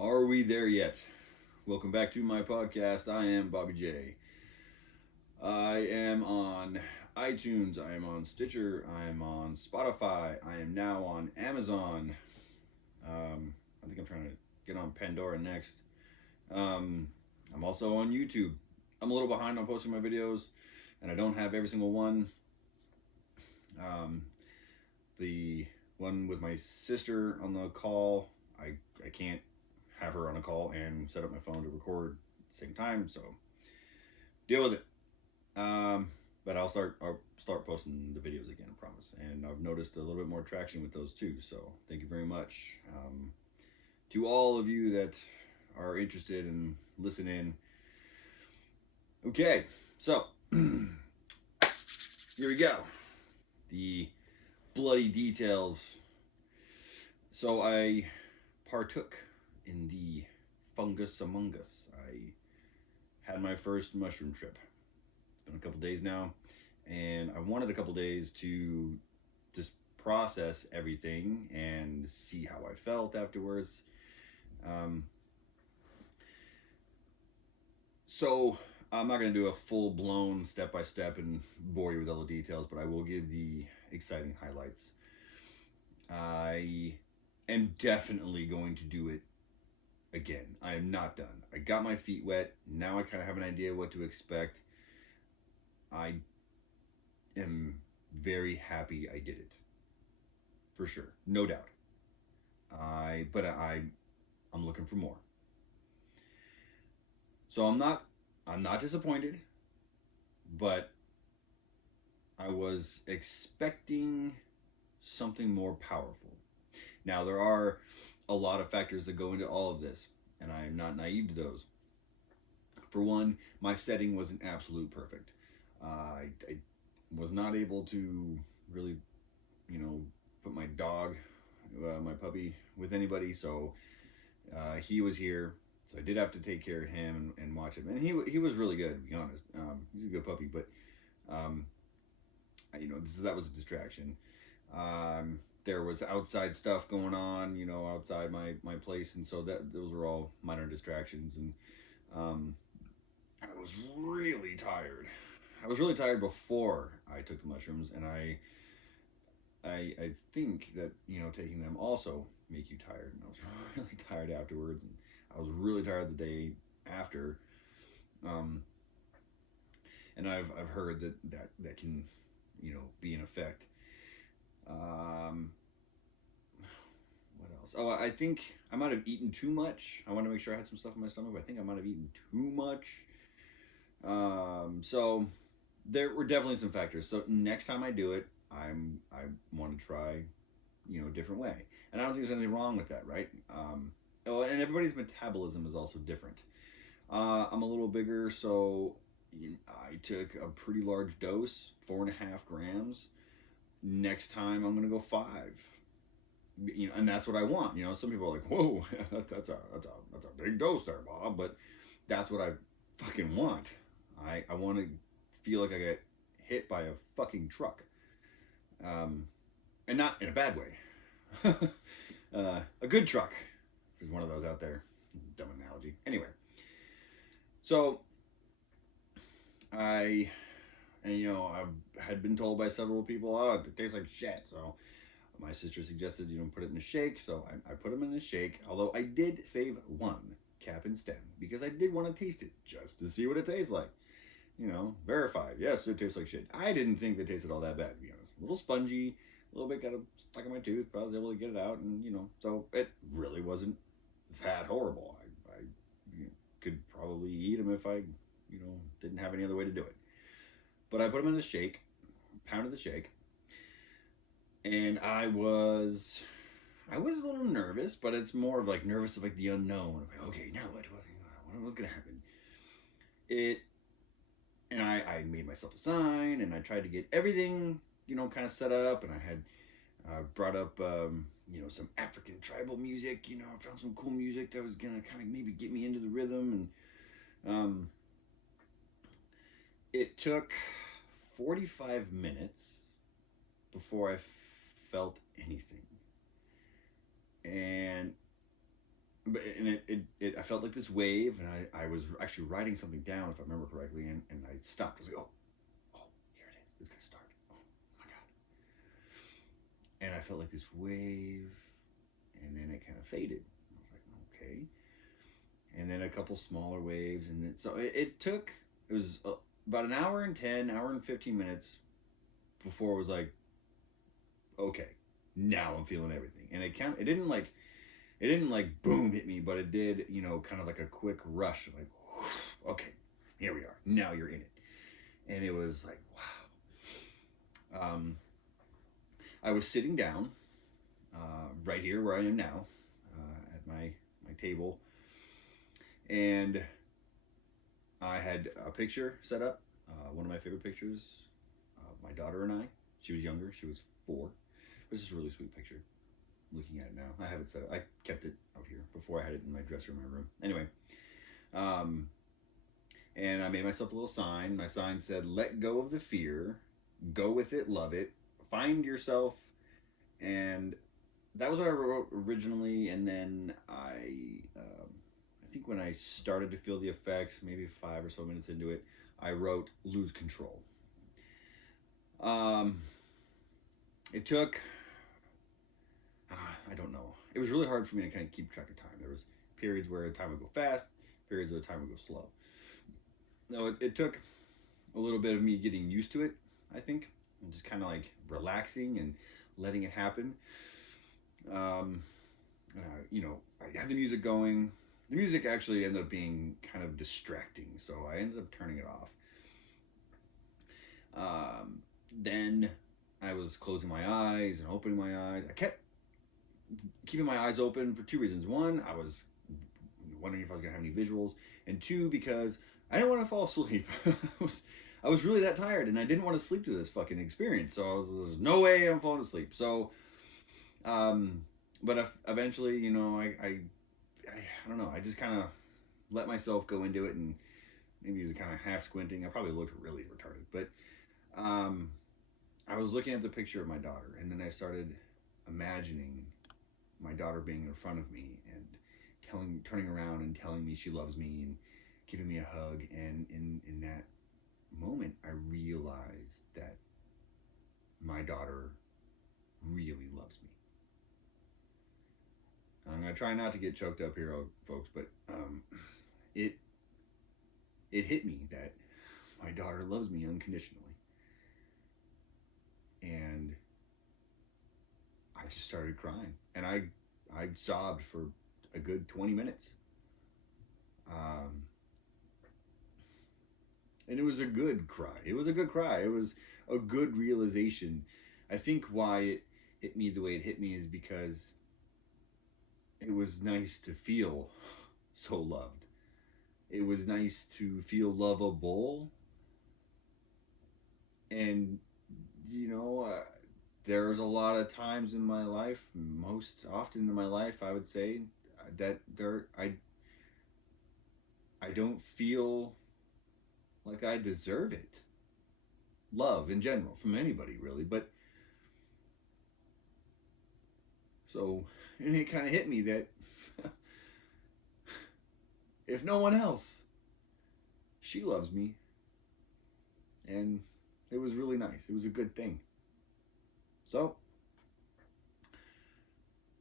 Are we there yet? Welcome back to my podcast. I am Bobby J. I am on iTunes. I am on Stitcher. I am on Spotify. I am now on Amazon. I think I'm trying to get on Pandora next. Um, I'm also on YouTube. I'm a little behind on posting my videos, and I don't have every single one. Um, the one with my sister on the call, I can't have her on a call and set up my phone to record at the same time, so deal with it. Um, but I'll start posting the videos again, I promise. And I've noticed a little bit more traction with those too. So thank you very much to all of you that are interested in listening. Okay, so here we go. The bloody details. So I partook in the fungus among us. I had my first mushroom trip. It's been a couple days now, and I wanted a couple days to just process everything and see how I felt afterwards. Um, so I'm not going to do a full blown step by step and bore you with all the details, but I will give the exciting highlights. I am definitely going to do it again. I am not done. I got my feet wet. Now I kind of have an idea what to expect. I am very happy I did it. For sure. No doubt. I'm looking for more. So I'm not disappointed, but I was expecting something more powerful. Now there are a lot of factors that go into all of this, and I am not naive to those. For one, my setting wasn't absolute perfect. I was not able to really, put my dog, my puppy, with anybody. So he was here, so I did have to take care of him and watch him. And he was really good, to be honest. He's a good puppy, but um, that was a distraction. There was outside stuff going on, outside my place, and so that those were all minor distractions. And um, I was really tired. I was really tired before I took the mushrooms, and I think that taking them also make you tired, and I was really tired afterwards, and I was really tired the day after. Um, and I've heard that can be an effect. Um, what else? Oh, I think I might have eaten too much. I want to make sure I had some stuff in my stomach, but I think I might have eaten too much. So there were definitely some factors. So next time I do it, I want to try a different way, and I don't think there's anything wrong with that, right? And everybody's metabolism is also different. I'm a little bigger, so I took a pretty large dose, 4.5 grams. Next time I'm gonna go 5. And that's what I want. Some people are like, "Whoa, that's a big dose there, Bob," but that's what I fucking want. I want to feel like I get hit by a fucking truck, and not in a bad way. A good truck. There's one of those out there. Dumb analogy. Anyway, so I, I had been told by several people, "Oh, it tastes like shit." So my sister suggested, put it in a shake. So I put them in a shake. Although I did save one cap and stem because I did want to taste it just to see what it tastes like. Verified. Yes, it tastes like shit. I didn't think they tasted all that bad, to be honest. A little spongy, a little bit got stuck in my tooth, but I was able to get it out, and so it really wasn't that horrible. I could probably eat them if I, didn't have any other way to do it. But I put them in the shake, pounded the shake, and I was a little nervous, but it's more of like nervous of like the unknown. Like, okay, now what's gonna happen? It and I made myself a sign, and I tried to get everything kind of set up, and I had brought up some African tribal music. I found some cool music that was gonna kind of maybe get me into the rhythm, and it took 45 minutes before I felt anything. And and I felt like this wave, and I was actually writing something down, if I remember correctly, and I stopped. I was like, oh, here it is. It's gonna start. Oh my god! And I felt like this wave, and then it kind of faded. I was like, okay. And then a couple smaller waves, and then so it was about an hour and 15 minutes before it was like, okay, now I'm feeling everything, and it didn't like boom hit me, but it did, kind of like a quick rush, like, whew, okay, here we are. Now you're in it, and it was like, wow. I was sitting down, right here where I am now, at my table, and I had a picture set up, one of my favorite pictures, my daughter and I. She was younger; she was 4. This is a really sweet picture. Looking at it now. I have it set up. I kept it out here before I had it in my dresser in my room. Anyway, and I made myself a little sign. My sign said, "Let go of the fear, go with it, love it, find yourself." And that was what I wrote originally. And then I think when I started to feel the effects, maybe 5 or so minutes into it, I wrote "lose control." It took, I don't know. It was really hard for me to kind of keep track of time. There was periods where time would go fast, periods where time would go slow. No, it took a little bit of me getting used to it, I think, and just kind of like relaxing and letting it happen. Um, I had the music going. The music actually ended up being kind of distracting, so I ended up turning it off. Then I was closing my eyes and opening my eyes. I kept keeping my eyes open for 2 reasons. One, I was wondering if I was going to have any visuals, and 2, because I didn't want to fall asleep. I was really that tired, and I didn't want to sleep through this fucking experience. So there's no way I'm falling asleep. So, but eventually, I don't know. I just kind of let myself go into it, and maybe was kind of half squinting. I probably looked really retarded, but I was looking at the picture of my daughter, and then I started imagining my daughter being in front of me and turning around and telling me she loves me and giving me a hug. And in that moment, I realized that my daughter really loves me. I'm gonna try not to get choked up here, folks, but it hit me that my daughter loves me unconditionally, and I just started crying, and I sobbed for a good 20 minutes. And it was a good cry. It was a good cry. It was a good realization. I think why it hit me the way it hit me is because it was nice to feel so loved. It was nice to feel lovable. And, there's a lot of times in my life, most often in my life, I would say, that I don't feel like I deserve it. Love in general, from anybody really. But so, and it kind of hit me that if no one else, she loves me. And it was really nice. It was a good thing. So,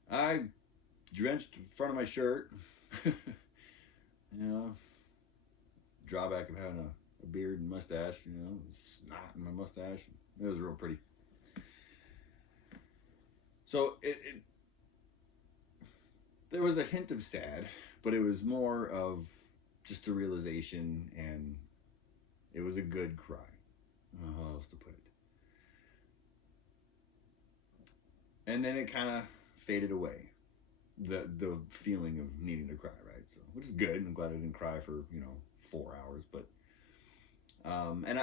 I drenched the front of my shirt. Drawback of having a beard and mustache, snot in my mustache. It was real pretty. So there was a hint of sad, but it was more of just a realization, and it was a good cry. How else to put it? And then it kind of faded away. The feeling of needing to cry, right? So, which is good. I'm glad I didn't cry for 4 hours, but and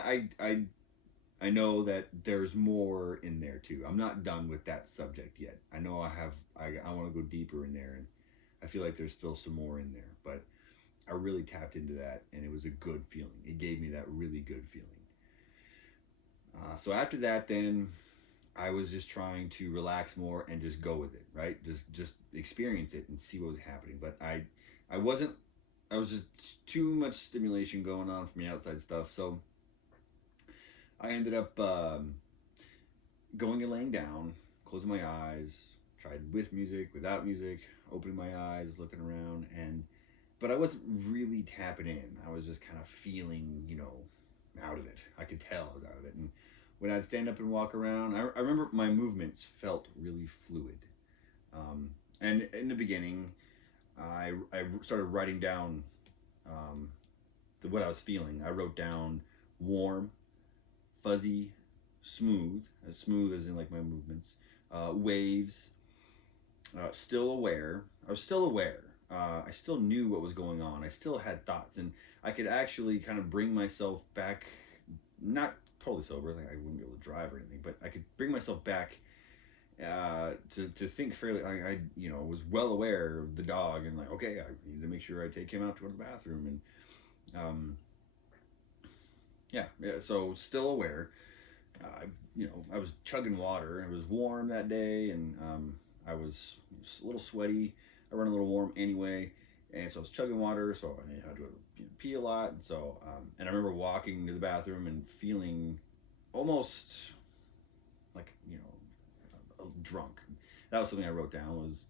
I know that there's more in there too. I'm not done with that subject yet. I know I want to go deeper in there, and I feel like there's still some more in there, but I really tapped into that, and it was a good feeling. It gave me that really good feeling. So after that, then I was just trying to relax more and just go with it, right? Just experience it and see what was happening. But I wasn't. I was just too much stimulation going on from the outside stuff. So I ended up going and laying down, closing my eyes, tried with music, without music, opening my eyes, looking around, and but I wasn't really tapping in. I was just kind of feeling, out of it. I could tell I was out of it. And when I'd stand up and walk around, I remember my movements felt really fluid. And in the beginning, I started writing down what I was feeling. I wrote down warm, fuzzy, smooth, as smooth as in like my movements, waves, still aware. I was still aware. I still knew what was going on. I still had thoughts, and I could actually kind of bring myself back, not totally sober, like I wouldn't be able to drive or anything, but I could bring myself back to think fairly. I was well aware of the dog, and like, okay, I need to make sure I take him out to go to the bathroom, and yeah. So still aware. I was chugging water. It was warm that day, and I was a little sweaty. I run a little warm anyway, and so I was chugging water. So I had to pee a lot, and so and I remember walking to the bathroom and feeling almost like drunk. That was something I wrote down. Was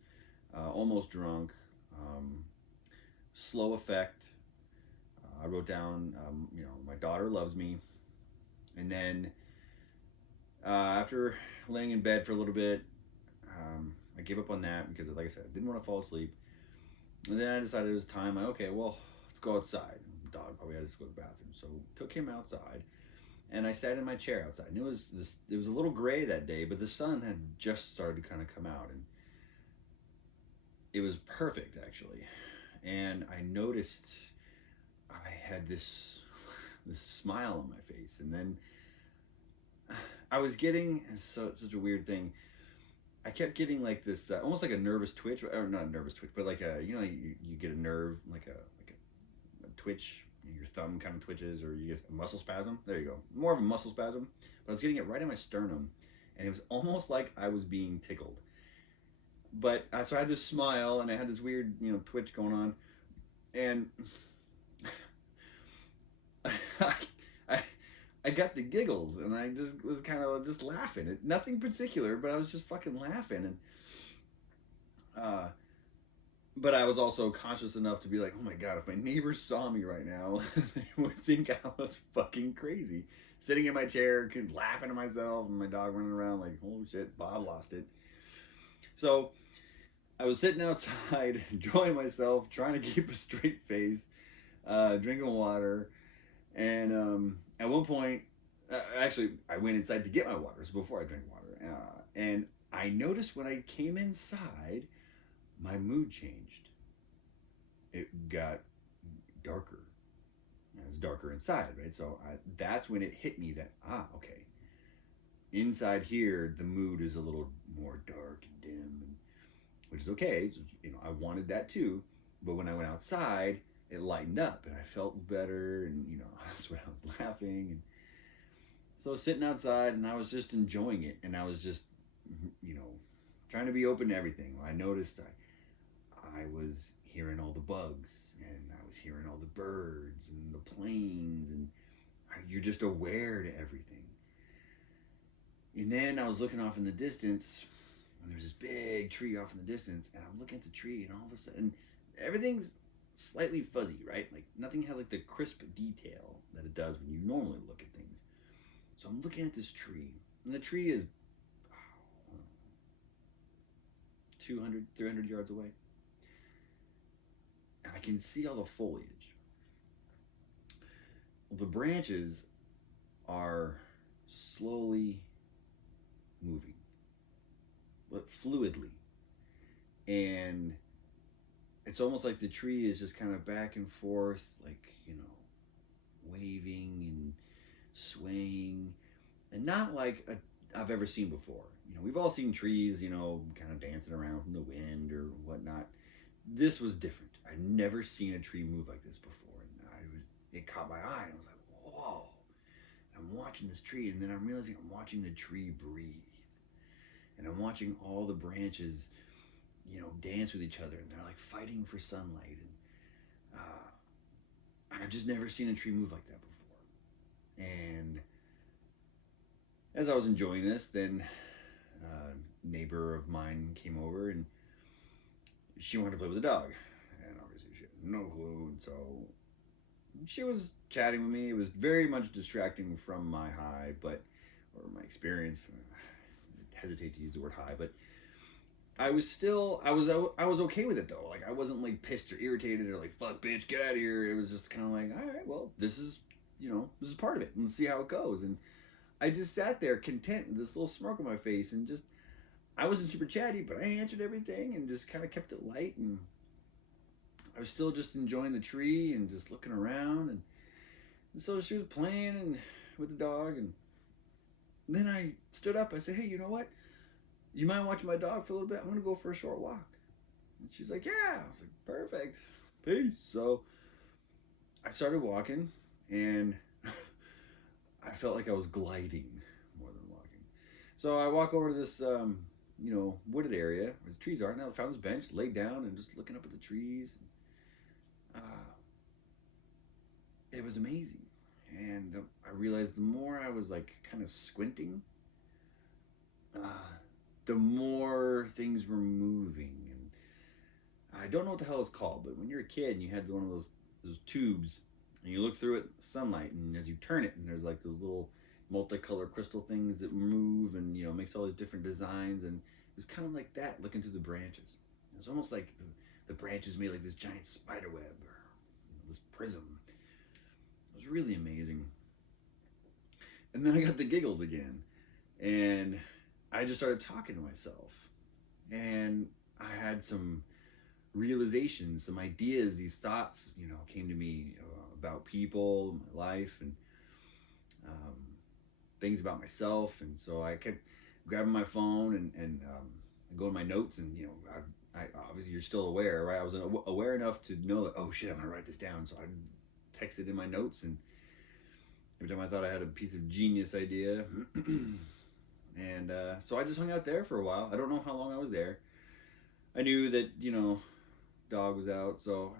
almost drunk, slow effect. I wrote down, my daughter loves me, and then after laying in bed for a little bit, I gave up on that because, like I said, I didn't want to fall asleep. And then I decided it was time. Okay, well, let's go outside. The dog probably had to go to the bathroom, so took him outside, and I sat in my chair outside. And it was a little gray that day, but the sun had just started to kind of come out, and it was perfect actually. And I noticed I had this smile on my face, and then I was getting such a weird thing. I kept getting like this, almost like a nervous twitch, or not a nervous twitch, but like you get a nerve, like a twitch. Your thumb kind of twitches, or you get a muscle spasm. There you go, more of a muscle spasm. But I was getting it right in my sternum, and it was almost like I was being tickled. But so I had this smile, and I had this weird, twitch going on, and I, I got the giggles, and I just was kind of just laughing. Nothing particular, but I was just fucking laughing. And but I was also conscious enough to be like, oh my god, if my neighbors saw me right now, they would think I was fucking crazy, sitting in my chair, laughing to myself, and my dog running around like, holy shit, Bob lost it. So I was sitting outside, enjoying myself, trying to keep a straight face, drinking water. And at one point, actually, I went inside to get my water. So before I drank water, and I noticed when I came inside, my mood changed. It got darker. It was darker inside, right? So that's when it hit me that okay, inside here the mood is a little more dark and dim, which is okay. I wanted that too, but when I went outside, it lightened up and I felt better, and that's when I was laughing. And so sitting outside, and I was just enjoying it, and I was just trying to be open to everything. I noticed I was hearing all the bugs, and I was hearing all the birds and the planes, and you're just aware to everything. And then I was looking off in the distance, and there's this big tree off in the distance, and I'm looking at the tree, and all of a sudden everything's slightly fuzzy, right? Like nothing has like the crisp detail that it does when you normally look at things. So I'm looking at this tree, and the tree is 200, 300 yards away. And I can see all the foliage. Well, the branches are slowly moving, but fluidly. And it's almost like the tree is just kind of back and forth, like, waving and swaying. And not like I've ever seen before. We've all seen trees, kind of dancing around from the wind or whatnot. This was different. I'd never seen a tree move like this before. And it caught my eye, and I was like, whoa. And I'm watching this tree, and then I'm realizing I'm watching the tree breathe. and I'm watching all the branches, dance with each other, and they're like fighting for sunlight. And I've just never seen a tree move like that before. And as I was enjoying this, then a neighbor of mine came over, and she wanted to play with the dog. And obviously she had no clue, and so she was chatting with me. It was very much distracting from my high, or my experience. I hesitate to use the word high, but I was okay with it though. Like, I wasn't like pissed or irritated or like, fuck bitch, get out of here. It was just kind of like, all right, well, this is part of it, and see how it goes. And I just sat there content with this little smirk on my face, and just, I wasn't super chatty, but I answered everything and just kind of kept it light. And I was still just enjoying the tree and just looking around. And so she was playing and with the dog. And then I stood up. I said, hey, you know what? You mind watching my dog for a little bit? I'm going to go for a short walk. And she's like, yeah. I was like, perfect. Peace. So I started walking, and I felt like I was gliding more than walking. So I walk over to this, wooded area where the trees are. And I found this bench, laid down, and just looking up at the trees. It was amazing. And I realized the more I was like kind of squinting, the more things were moving. And I don't know what the hell it's called, but when you're a kid and you had one of those tubes, and you look through it, sunlight, and as you turn it, and there's like those little multicolored crystal things that move, and makes all these different designs. And it was kind of like that, looking through the branches. It was almost like the branches made like this giant spider web, or this prism. It was really amazing. And then I got the giggles again, and I just started talking to myself, and I had some realizations, some ideas, these thoughts, came to me about people, my life, and things about myself. And so I kept grabbing my phone and go to my notes, and I obviously, you're still aware, right? I was aware enough to know that, oh shit, I'm gonna write this down. So I texted in my notes, and every time I thought I had a piece of genius idea. And so I just hung out there for a while. I don't know how long I was there. I knew that, dog was out. So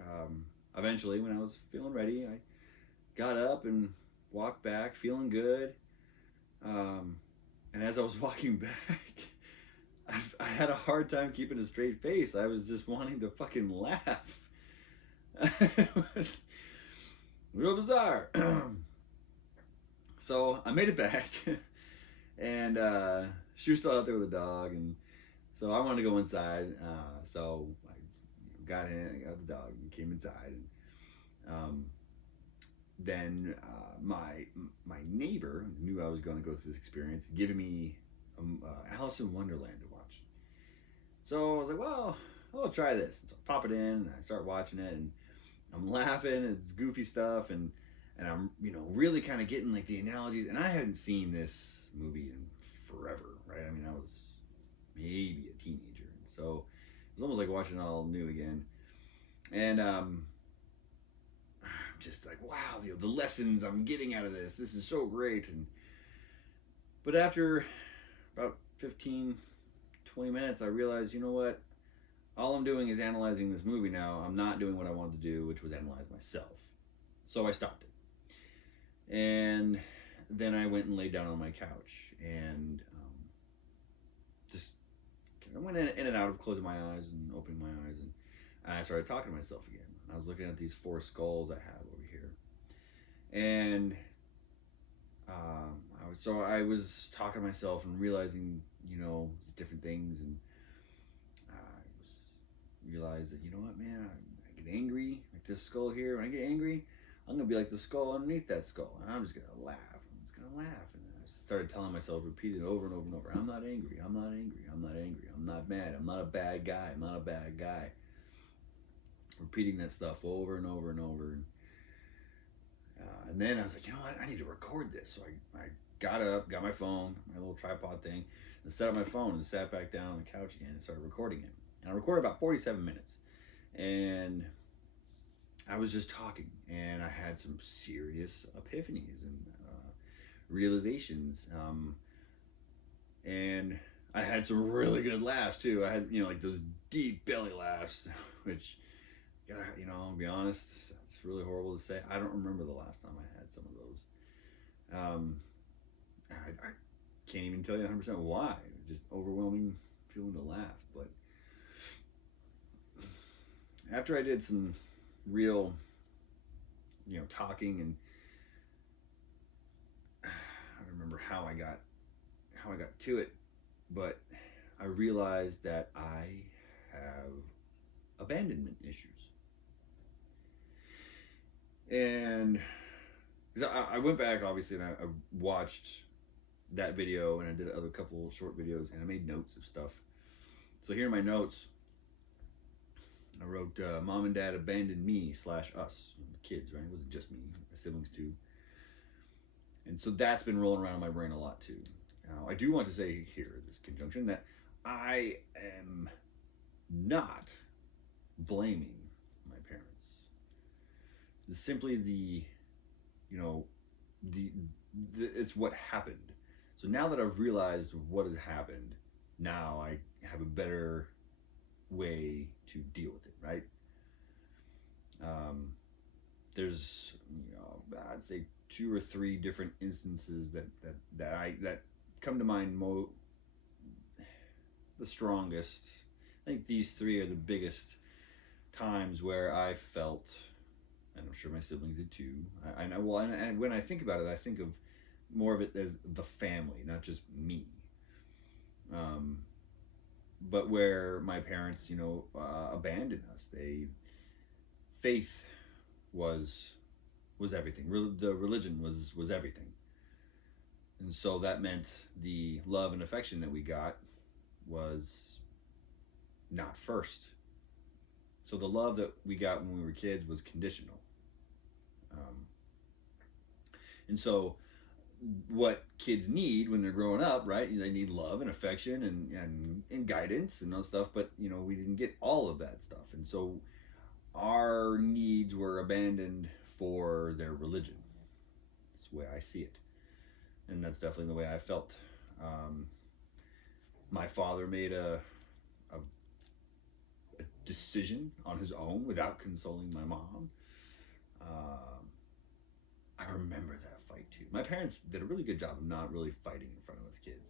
eventually, when I was feeling ready, I got up and walked back, feeling good. And as I was walking back, I had a hard time keeping a straight face. I was just wanting to fucking laugh. It was real bizarre. So I made it back, and she was still out there with the dog, and so I wanted to go inside. So I got the dog, and came inside, and then my neighbor knew I was going to go through this experience, giving me Alice in Wonderland to watch. So I was like, well, I'll try this. And so I pop it in, and I start watching it, and I'm laughing. It's goofy stuff, and I'm really kind of getting like the analogies. And I hadn't seen this movie in forever, right? I mean, I was maybe a teenager, and so it was almost like watching it all new again. And I'm just like, wow, the lessons I'm getting out of this is so great. But after about 15, 20 minutes, I realized, you know what? All I'm doing is analyzing this movie now. I'm not doing what I wanted to do, which was analyze myself. So I stopped it. And then I went and laid down on my couch, and just I went in and out of closing my eyes and opening my eyes, and I started talking to myself again. I was looking at these 4 skulls I have over here, and I was talking to myself and realizing, different things, and I realized that, you know what, man, I get angry, like this skull here. When I get angry, I'm gonna be like the skull underneath that skull, and I'm just gonna laugh. And I started telling myself, repeating it over and over and over, I'm not angry, I'm not angry, I'm not angry, I'm not mad, I'm not a bad guy, I'm not a bad guy. Repeating that stuff over and over and over. And then I was like, you know what, I need to record this. So I got up, got my phone, my little tripod thing, and set up my phone and sat back down on the couch again and started recording it. And I recorded about 47 minutes. And I was just talking, and I had some serious epiphanies and realizations. And I had some really good laughs too. I had, like those deep belly laughs, which, I'll be honest, it's really horrible to say. I don't remember the last time I had some of those. I can't even tell you 100% why. Just overwhelming feeling to laugh. But after I did some real, talking, and I don't remember how I got to it, but I realized that I have abandonment issues. And because I went back, obviously, and I watched that video, and I did a couple short videos, and I made notes of stuff. So here are my notes. I wrote, Mom and Dad abandoned me / us, the kids, right? It wasn't just me, my siblings too. And so that's been rolling around in my brain a lot too. Now, I do want to say here, this conjunction, that I am not blaming my parents. It's simply it's what happened. So now that I've realized what has happened, now I have a better way to deal with it, right? There's, I'd say 2 or 3 different instances that come to mind the strongest. I think these 3 are the biggest times where I felt, and I'm sure my siblings did too. I know. Well, and when I think about it, I think of more of it as the family, not just me. But where my parents, abandoned us. Faith was everything. The religion was everything. And so that meant the love and affection that we got was not first. So the love that we got when we were kids was conditional. And so what kids need when they're growing up, right? They need love and affection and guidance and all stuff, but we didn't get all of that stuff. And so our needs were abandoned for their religion. That's the way I see it. And that's definitely the way I felt. My father made a decision on his own without consulting my mom. I remember that fight too. My parents did a really good job of not really fighting in front of us kids.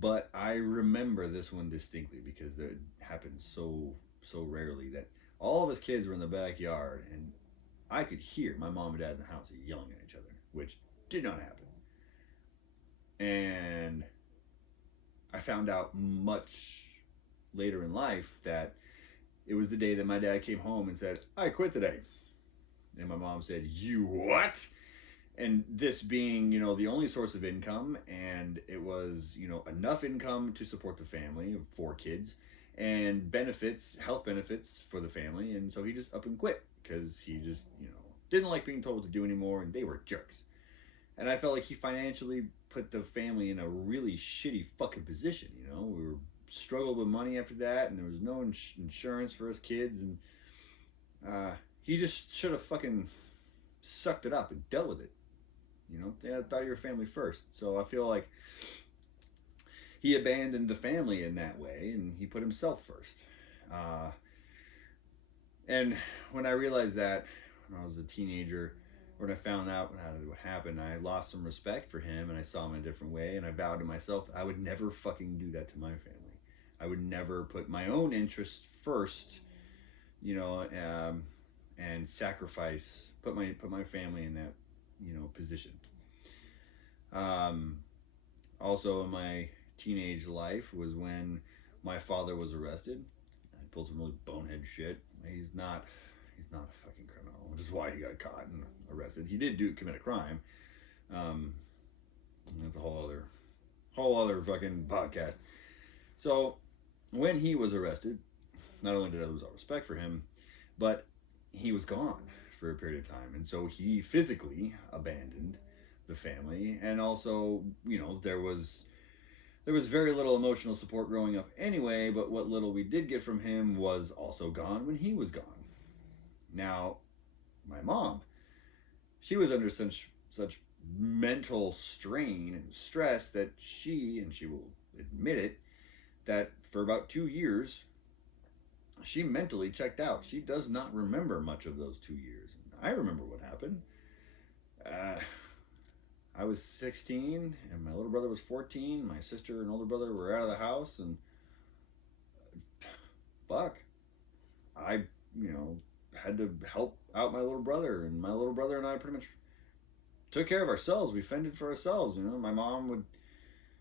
But I remember this one distinctly because it happened so rarely that all of us kids were in the backyard, and I could hear my mom and dad in the house yelling at each other, which did not happen. And I found out much later in life that it was the day that my dad came home and said, "I quit today." And my mom said, "You what?" And this being, the only source of income, and it was, enough income to support the family of 4 kids and benefits, health benefits for the family. And so he just up and quit because he just, didn't like being told what to do anymore, and they were jerks. And I felt like he financially put the family in a really shitty fucking position. We were struggled with money after that, and there was no insurance for us kids, and he just should have fucking sucked it up and dealt with it. They thought you were family first. So I feel like he abandoned the family in that way, and he put himself first. And when I realized that, when I was a teenager, when I found out what happened, I lost some respect for him, and I saw him in a different way, and I vowed to myself I would never fucking do that to my family. I would never put my own interests first, and sacrifice, put my family in that, position. Also in my teenage life was when my father was arrested. I pulled some really bonehead shit. He's not a fucking criminal, which is why he got caught and arrested. He did commit a crime. That's a whole other fucking podcast. So when he was arrested, not only did I lose all respect for him, but he was gone for a period of time. And so he physically abandoned the family. And also, there was very little emotional support growing up anyway, but what little we did get from him was also gone when he was gone. Now, my mom, she was under such mental strain and stress that she will admit it, that for about 2 years, she mentally checked out. She does not remember much of those 2 years. I remember what happened. Uh, I was 16, and my little brother was 14. My sister and older brother were out of the house, and fuck, I, you know, had to help out my little brother, and my little brother and I pretty much took care of ourselves. We fended for ourselves. You know, my mom would,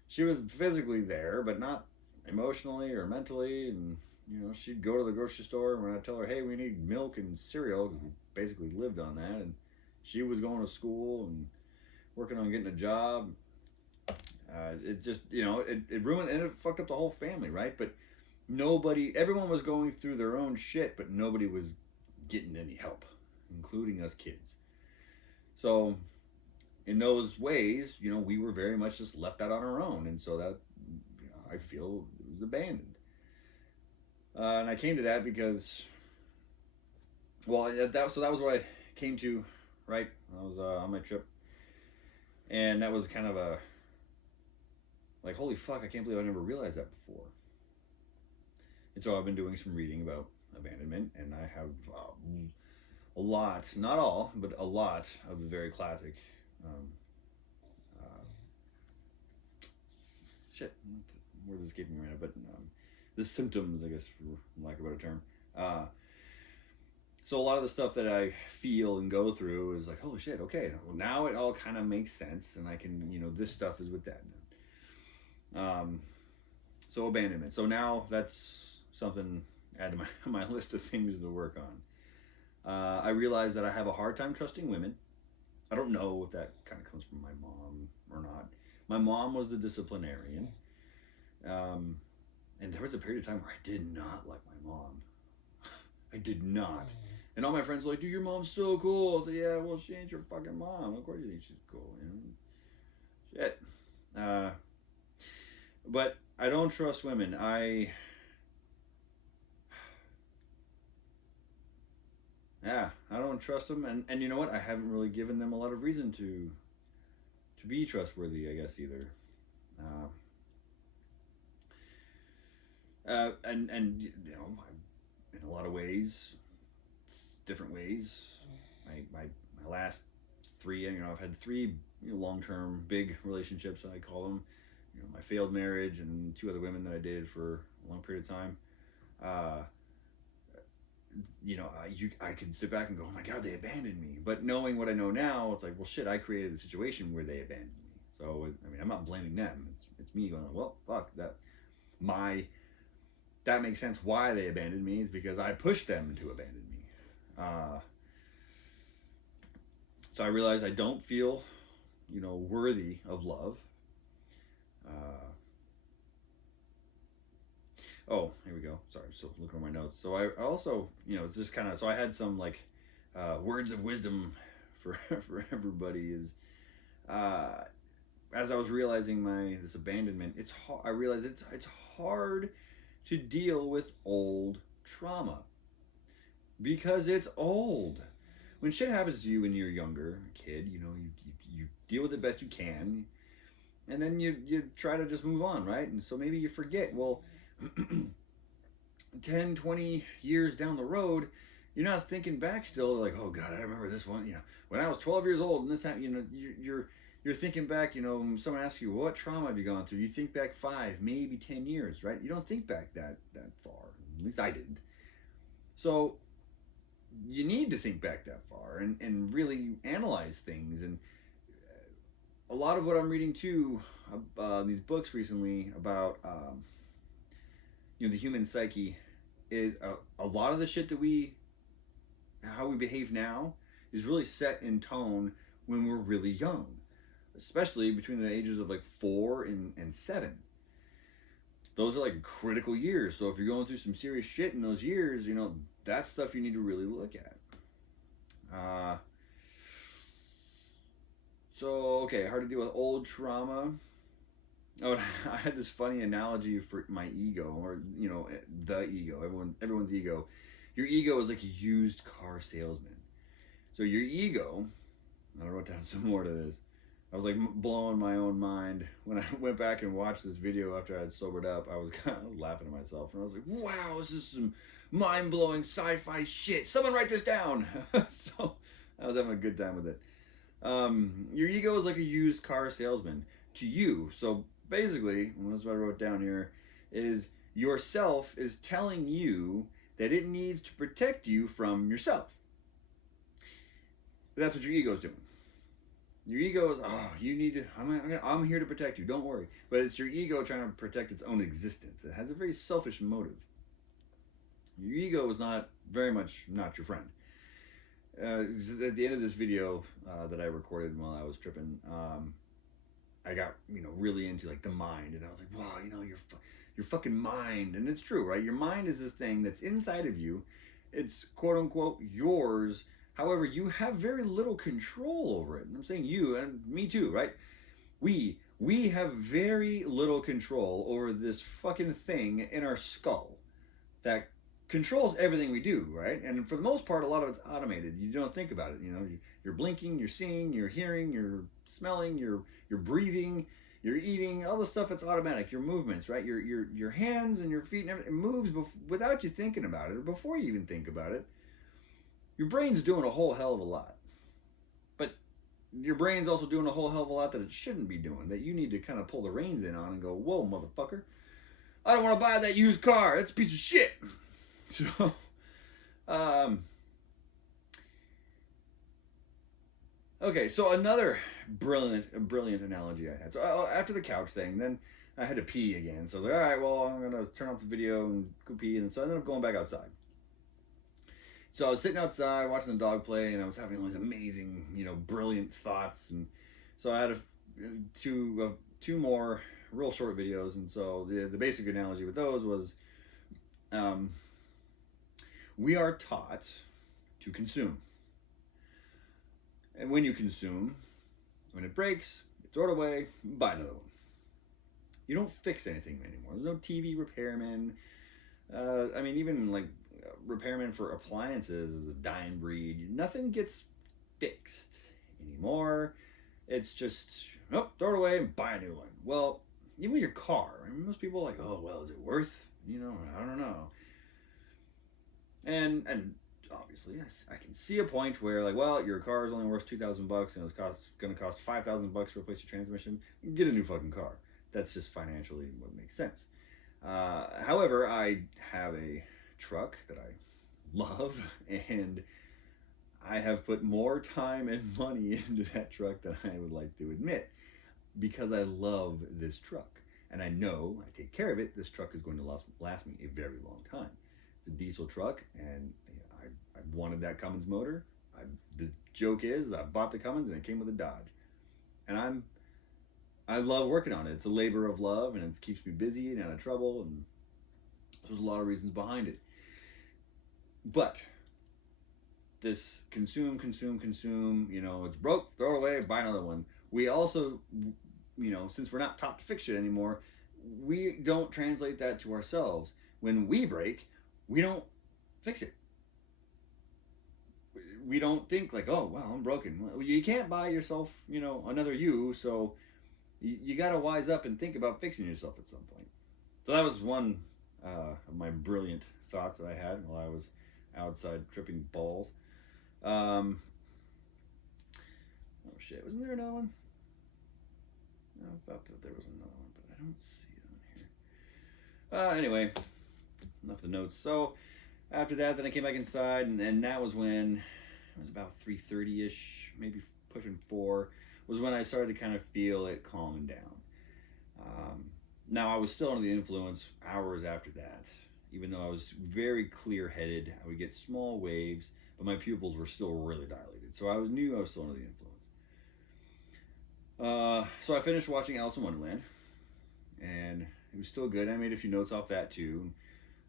she was physically there, but not emotionally or mentally, and you know, she'd go to the grocery store, and when I'd tell her, hey, we need milk and cereal, because we basically lived on that, and she was going to school and working on getting a job. It just, you know, it ruined, and it fucked up the whole family, right? But nobody, everyone was going through their own shit, but nobody was getting any help, including us kids. So in those ways, you know, we were very much just left out on our own, and so that, you know, I feel it was abandoned. And I came to that because, well, that was what I came to, right? I was on my trip, and that was kind of a, like, holy fuck, I can't believe I never realized that before. And so I've been doing some reading about abandonment, and I have a lot, not all, but a lot of the very classic shit. Word is escaping me right now, but the symptoms, I guess, for lack of a better term. So a lot of the stuff that I feel and go through is like, holy shit, okay, well, now it all kind of makes sense, and I can, you know, this stuff is with that. So abandonment. So now that's something add to my list of things to work on. I realize that I have a hard time trusting women. I don't know if that kind of comes from my mom or not. My mom was the disciplinarian. And there was a period of time where I did not like my mom. I did not. And all my friends were like, dude, your mom's so cool. I said, yeah, well, she ain't your fucking mom. Of course you think she's cool, you know? Shit. But I don't trust women. Yeah, I don't trust them. And you know what? I haven't really given them a lot of reason to be trustworthy, I guess, either. And you know, in a lot of ways, different ways. My last three, you know, I've had three, you know, long-term big relationships, I call them. You know, my failed marriage and two other women that I dated for a long period of time. You know, I could sit back and go, oh my God, they abandoned me. But knowing what I know now, it's like, well, shit, I created the situation where they abandoned me. So I mean, I'm not blaming them. It's me going, well, fuck that. That makes sense. Why they abandoned me is because I pushed them to abandon me. So I realized I don't feel, you know, worthy of love. Oh, here we go. Sorry, I'm still looking at my notes. So I also, you know, it's just kind of, so I had some like words of wisdom for for everybody is, as I was realizing this abandonment, I realized it's hard to deal with old trauma because it's old. When shit happens to you when you're younger, kid, you know, you deal with it best you can, and then you try to just move on, right? And so maybe you forget. Well, 10, 20 years down the road, you're not thinking back still like, oh God, I remember this one, you know, when I was 12 years old and this happened, you know, you're thinking back, you know, when someone asks you, what trauma have you gone through? You think back 5, maybe 10 years, right? You don't think back that far. At least I didn't. So you need to think back that far and really analyze things. And a lot of what I'm reading too, these books recently about, you know, the human psyche is a lot of the shit that how we behave now is really set in tone when we're really young, especially between the ages of like 4 and 7. Those are like critical years. So if you're going through some serious shit in those years, you know, that's stuff you need to really look at. So, okay, hard to deal with old trauma. Oh, I had this funny analogy for my ego, or, you know, the ego, everyone's ego. Your ego is like a used car salesman. So your ego, I wrote down some more to this. I was like blowing my own mind when I went back and watched this video after I had sobered up. I was kind of laughing at myself, and I was like, "Wow, this is some mind-blowing sci-fi shit. Someone write this down." So I was having a good time with it. Your ego is like a used car salesman to you. So basically, and that's what I wrote down here, is yourself is telling you that it needs to protect you from yourself. That's what your ego is doing. Your ego is, oh, you need to, I'm here to protect you, don't worry. But it's your ego trying to protect its own existence. It has a very selfish motive. Your ego is not your friend. At the end of this video that I recorded while I was tripping, I got, really into like the mind, and I was like, wow, your fucking mind. And it's true, right? Your mind is this thing that's inside of you. It's quote unquote yours. However, you have very little control over it. And I'm saying you, and me too, right? We have very little control over this fucking thing in our skull that controls everything we do, right? And for the most part, a lot of it's automated. You don't think about it. You're blinking, you're seeing, you're hearing, you're smelling, you're breathing, you're eating, all the stuff that's automatic. Your movements, right? Your hands and your feet and everything, it moves without you thinking about it or before you even think about it. Your brain's doing a whole hell of a lot. But your brain's also doing a whole hell of a lot that it shouldn't be doing, that you need to kind of pull the reins in on and go, whoa, motherfucker. I don't want to buy that used car. That's a piece of shit. So, okay, so another brilliant analogy I had. So after the couch thing, then I had to pee again. So I was like, all right, well, I'm going to turn off the video and go pee. And so I ended up going back outside. So I was sitting outside watching the dog play, and I was having all these amazing, brilliant thoughts. And so I had two more real short videos. And so the basic analogy with those was, we are taught to consume. And when you consume, when it breaks, you throw it away, buy another one. You don't fix anything anymore. There's no TV repairman. Even like repairman for appliances is a dying breed. Nothing gets fixed anymore. It's just, throw it away and buy a new one. Well, even with your car, most people are like, oh, well, is it worth, I don't know. And obviously, I can see a point where, like, well, your car is only worth $2,000, and it's going to cost $5,000 to replace your transmission. Get a new fucking car. That's just financially what makes sense. However, I have a truck that I love, and I have put more time and money into that truck than I would like to admit, because I love this truck. And I know, I take care of it, this truck is going to last me a very long time. It's a diesel truck, and I wanted that Cummins motor. The joke is, I bought the Cummins, and it came with a Dodge. And I love working on it. It's a labor of love, and it keeps me busy and out of trouble, and there's a lot of reasons behind it. But this consume, it's broke, throw it away, buy another one. We also, since we're not taught to fix it anymore, we don't translate that to ourselves. When we break, we don't fix it. We don't think like, oh, well, I'm broken. Well, you can't buy yourself, another you, so you got to wise up and think about fixing yourself at some point. So that was one of my brilliant thoughts that I had while I was outside tripping balls. Oh shit, wasn't there another one? I thought that there was another one, but I don't see it on here. Anyway, enough of the notes. So after that, then I came back inside, and that was when it was about 3:30ish, maybe pushing 4, was when I started to kind of feel it calming down. Now, I was still under the influence hours after that. Even though I was very clear-headed, I would get small waves, but my pupils were still really dilated. So I knew I was still under the influence. So I finished watching Alice in Wonderland, and it was still good. I made a few notes off that too.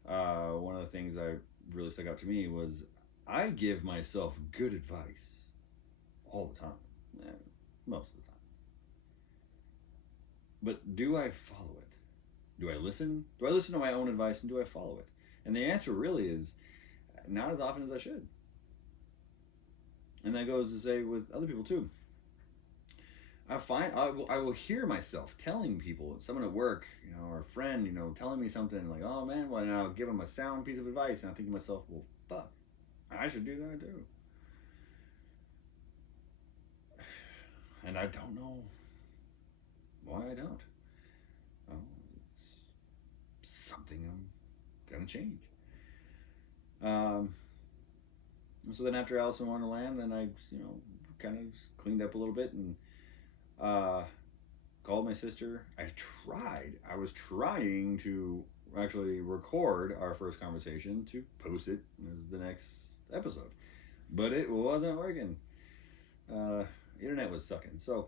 One of the things that really stuck out to me was I give myself good advice all the time, most of the time. But do I follow it? Do I listen? Do I listen to my own advice, and do I follow it? And the answer really is not as often as I should. And that goes to say with other people too. I will hear myself telling people, someone at work, or a friend, telling me something like, "Oh man," well, and I'll give them a sound piece of advice, and I'm thinking to myself, "Well, fuck, I should do that too." And I don't know why I don't. Oh, it's something I'm gonna change. Um, and so then after Alice in Wonderland, then I, kind of cleaned up a little bit and uh, called my sister. I was trying to actually record our first conversation to post it as the next episode, but it wasn't working. Internet was sucking. So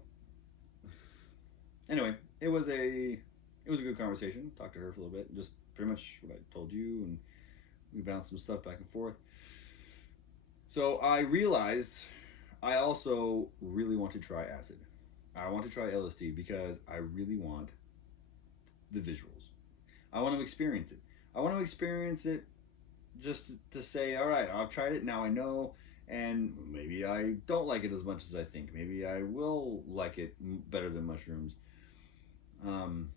anyway, it was a good conversation. Talked to her for a little bit, just pretty much what I told you, and we bounced some stuff back and forth. So I realized I also really want to try acid. I want to try LSD because I really want the visuals. I want to experience it. I want to experience it just to say, all right, I've tried it. Now I know, and maybe I don't like it as much as I think. Maybe I will like it better than mushrooms. Um,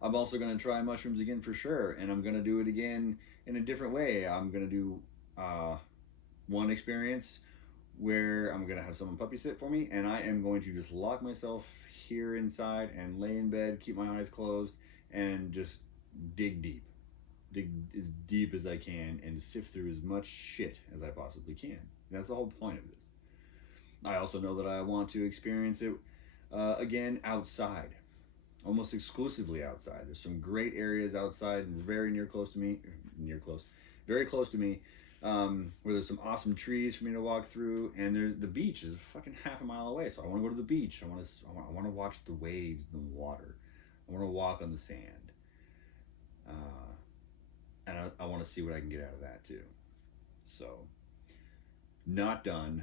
I'm also going to try mushrooms again for sure, and I'm going to do it again in a different way. I'm going to do one experience where I'm going to have someone puppy sit for me, and I am going to just lock myself here inside and lay in bed, keep my eyes closed, and just dig deep. Dig as deep as I can and sift through as much shit as I possibly can. That's the whole point of this. I also know that I want to experience it again outside, almost exclusively outside. There's some great areas outside, very very close to me, where there's some awesome trees for me to walk through, and there's the beach is fucking half a mile away. So I want to go to the beach. I want to watch the waves, the water. I want to walk on the sand, and I want to see what I can get out of that too. So, not done.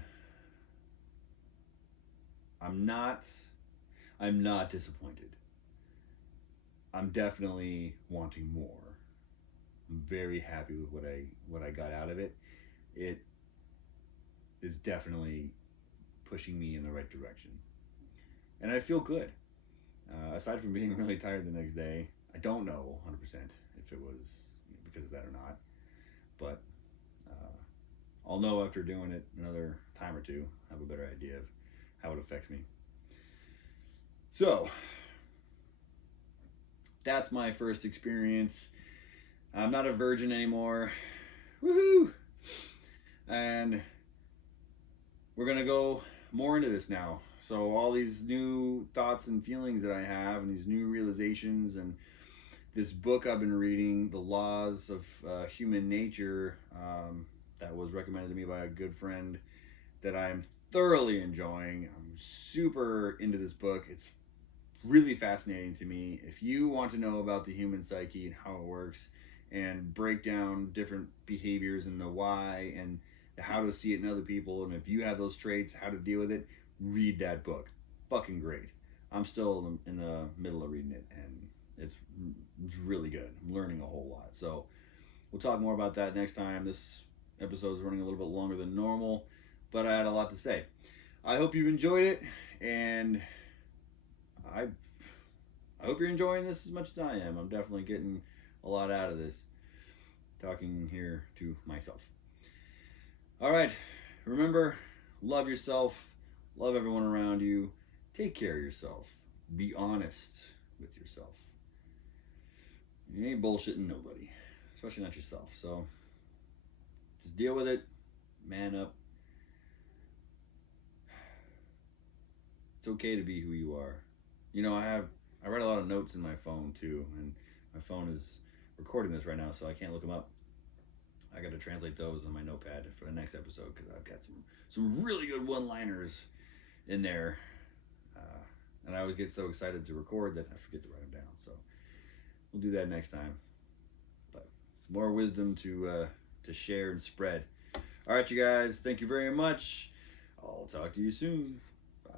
I'm not. I'm not disappointed. I'm definitely wanting more. I'm very happy with what I got out of it. It is definitely pushing me in the right direction, and I feel good. Aside from being really tired the next day, I don't know 100% if it was because of that or not, but I'll know after doing it another time or two. Have a better idea of how it affects me. So that's my first experience. I'm not a virgin anymore. Woohoo! And we're gonna go more into this now. So all these new thoughts and feelings that I have, and these new realizations, and this book I've been reading, The Laws of Human Nature, that was recommended to me by a good friend that I am thoroughly enjoying. I'm super into this book. It's really fascinating to me. If you want to know about the human psyche and how it works, and break down different behaviors and the why and how to see it in other people, and if you have those traits, how to deal with it, read that book. Fucking great. I'm still in the middle of reading it, and it's really good. I'm learning a whole lot. So we'll talk more about that next time. This episode is running a little bit longer than normal, but I had a lot to say. I hope you've enjoyed it, and I hope you're enjoying this as much as I am. I'm definitely getting a lot out of this, talking here to myself. All right, remember, love yourself, love everyone around you, take care of yourself, be honest with yourself. You ain't bullshitting nobody, especially not yourself. So just deal with it, man up. It's okay to be who you are. I write a lot of notes in my phone too, and my phone is recording this right now, so I can't look them up. I got to translate those on my notepad for the next episode because I've got some really good one-liners in there, and I always get so excited to record that I forget to write them down. So we'll do that next time. But more wisdom to share and spread. All right, you guys. Thank you very much. I'll talk to you soon. Bye.